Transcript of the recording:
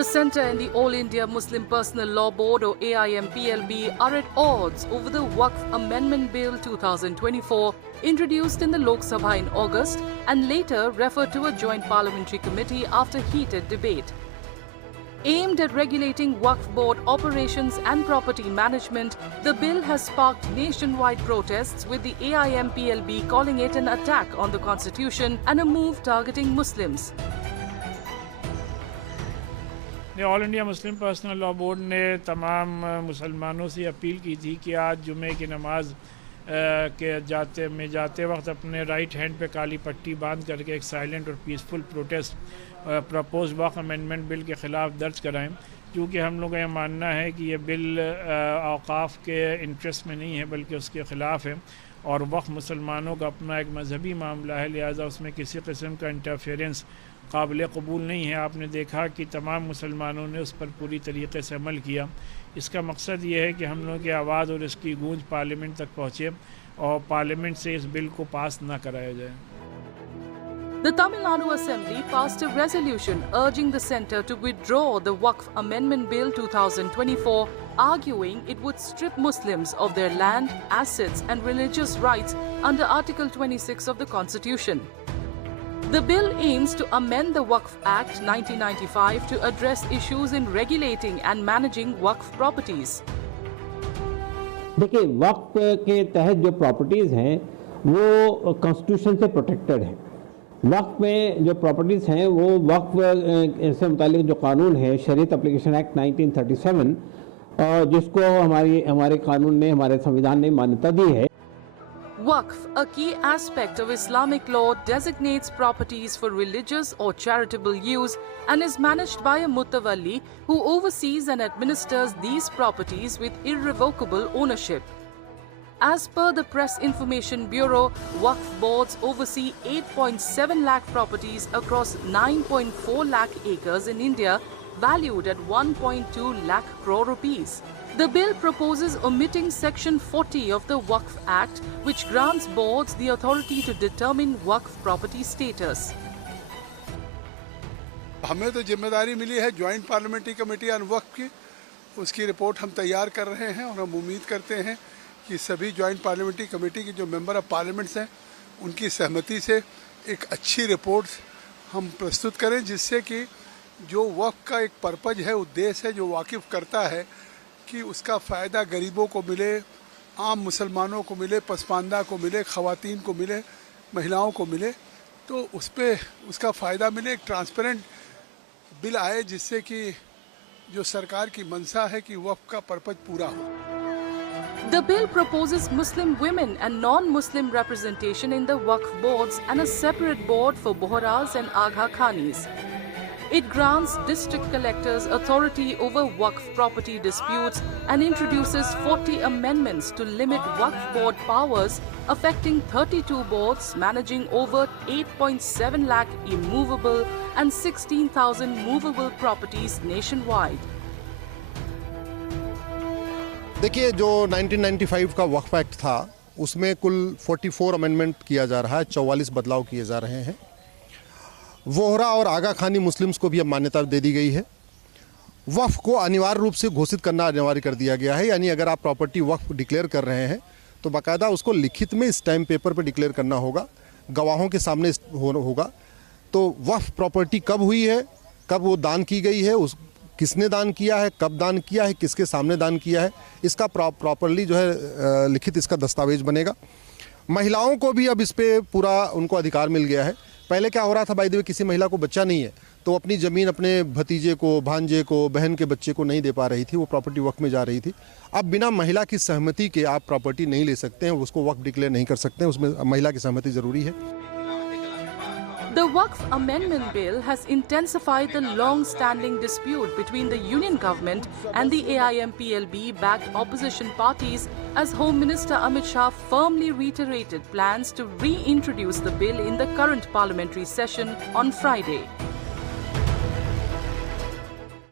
The Centre and the All India Muslim Personal Law Board or AIMPLB are at odds over the Waqf Amendment Bill 2024 introduced in the Lok Sabha in August and later referred to a joint parliamentary committee after heated debate. Aimed at regulating Waqf board operations and property management, the bill has sparked nationwide protests, with the AIMPLB calling it an attack on the constitution and a move targeting Muslims. All India Muslim personal law board ने तमाम मुसलमानों से appeal की थी कि आज जुमे की नमाज के जाते वक्त अपने राइट हैंड पे काली पट्टी बांध करके एक साइलेंट और पीसफुल प्रोटेस्ट प्रपोज वक़्फ़ अमेंडमेंट बिल के ख़िलाफ़ दर्ज कराएं, क्योंकि हम लोग का यह मानना है कि ये बिल औक़ाफ़ के इंटरेस्ट में नहीं है बल्कि उसके ख़िलाफ़ है और वक़्फ़ मुसलमानों का अपना एक मजहबी मामला है, लिहाजा उसमें किसी किस्म का इंटरफेरेंस काबिल कबूल नहीं है। आपने देखा कि तमाम मुसलमानों ने उस पर पूरी तरीके से अमल किया। इसका मकसद ये है कि हम लोगों की आवाज़ और इसकी गूंज पार्लियामेंट तक पहुँचे और पार्लियामेंट से इस बिल को पास ना कराया जाए। The Tamil Nadu Assembly passed a resolution urging the centre to withdraw the Waqf Amendment Bill 2024, arguing it would strip Muslims of their land, assets and religious rights under Article 26 of the Constitution. The bill aims to amend the Waqf Act 1995 to address issues in regulating and managing Waqf properties. देखिए, वक्फ के तहत जो properties हैं वो constitution से protected हैं। वक्फ में जो प्रॉपर्टीज़ हैं वो वक्फ से मुतालिक जो कानून है शरीयत एप्लीकेशन एक्ट 1937 जिसको हमारे कानून ने, हमारे संविधान ने मान्यता दी है। Waqf, a key aspect of Islamic law, designates properties for religious or charitable use and is managed by a mutawalli who oversees and administers these properties with irrevocable ownership. As per the Press Information Bureau, Waqf boards oversee 8.7 lakh properties across 9.4 lakh acres in India, valued at 1.2 lakh crore rupees. The bill proposes omitting Section 40 of the Waqf Act, which grants boards the authority to determine Waqf property status. हमें तो जिम्मेदारी मिली है joint parliamentary committee on वक्फ की, उसकी report हम तैयार कर रहे हैं और हम उम्मीद करते हैं कि सभी ज्वाइंट पार्लियामेंट्री कमेटी के जो मेंबर ऑफ पार्लियामेंट्स हैं उनकी सहमति से एक अच्छी रिपोर्ट हम प्रस्तुत करें, जिससे कि जो वक्फ का एक पर्पज है, उद्देश्य है, जो वाकिफ़ करता है कि उसका फ़ायदा गरीबों को मिले, आम मुसलमानों को मिले, पसमानदा को मिले, ख़वातीन को मिले, महिलाओं को मिले, तो उस पर उसका फ़ायदा मिले। एक ट्रांसपेरेंट बिल आए जिससे कि जो सरकार की मंशा है कि वक्फ का पर्पज पूरा हो। The bill proposes Muslim women and non-Muslim representation in the Waqf boards and a separate board for Bohras and Agha Khanis. It grants district collectors authority over Waqf property disputes and introduces 40 amendments to limit Waqf board powers, affecting 32 boards managing over 8.7 lakh immovable and 16,000 movable properties nationwide. देखिए, जो 1995 का वक्फ act था उसमें कुल 44 amendment किया जा रहा है, 44 बदलाव किए जा रहे हैं। वोहरा और आगा खानी मुस्लिम्स को भी अब मान्यता दे दी गई है। वक्फ को अनिवार्य रूप से घोषित करना अनिवार्य कर दिया गया है, यानी अगर आप प्रॉपर्टी वक्फ डिक्लेयर कर रहे हैं तो बाकायदा उसको लिखित में स्टैम्प पेपर पर डिक्लेयर करना होगा, गवाहों के सामने होगा। तो वक्फ प्रॉपर्टी कब हुई है, कब वो दान की गई है, किसने दान किया है, कब दान किया है, किसके सामने दान किया है, इसका प्रॉपरली जो है लिखित इसका दस्तावेज बनेगा। महिलाओं को भी अब इस पर पूरा उनको अधिकार मिल गया है। पहले क्या हो रहा था, भाई देव, किसी महिला को बच्चा नहीं है तो अपनी ज़मीन अपने भतीजे को, भांजे को, बहन के बच्चे को नहीं दे पा रही थी, वो प्रॉपर्टी वक्फ में जा रही थी। अब बिना महिला की सहमति के आप प्रॉपर्टी नहीं ले सकते हैं, उसको वक्फ डिक्लेयर नहीं कर सकते हैं, उसमें महिला की सहमति ज़रूरी है। The Waqf Amendment Bill has intensified the long-standing dispute between the Union Government and the AIMPLB-backed opposition parties, as Home Minister Amit Shah firmly reiterated plans to reintroduce the bill in the current parliamentary session on Friday.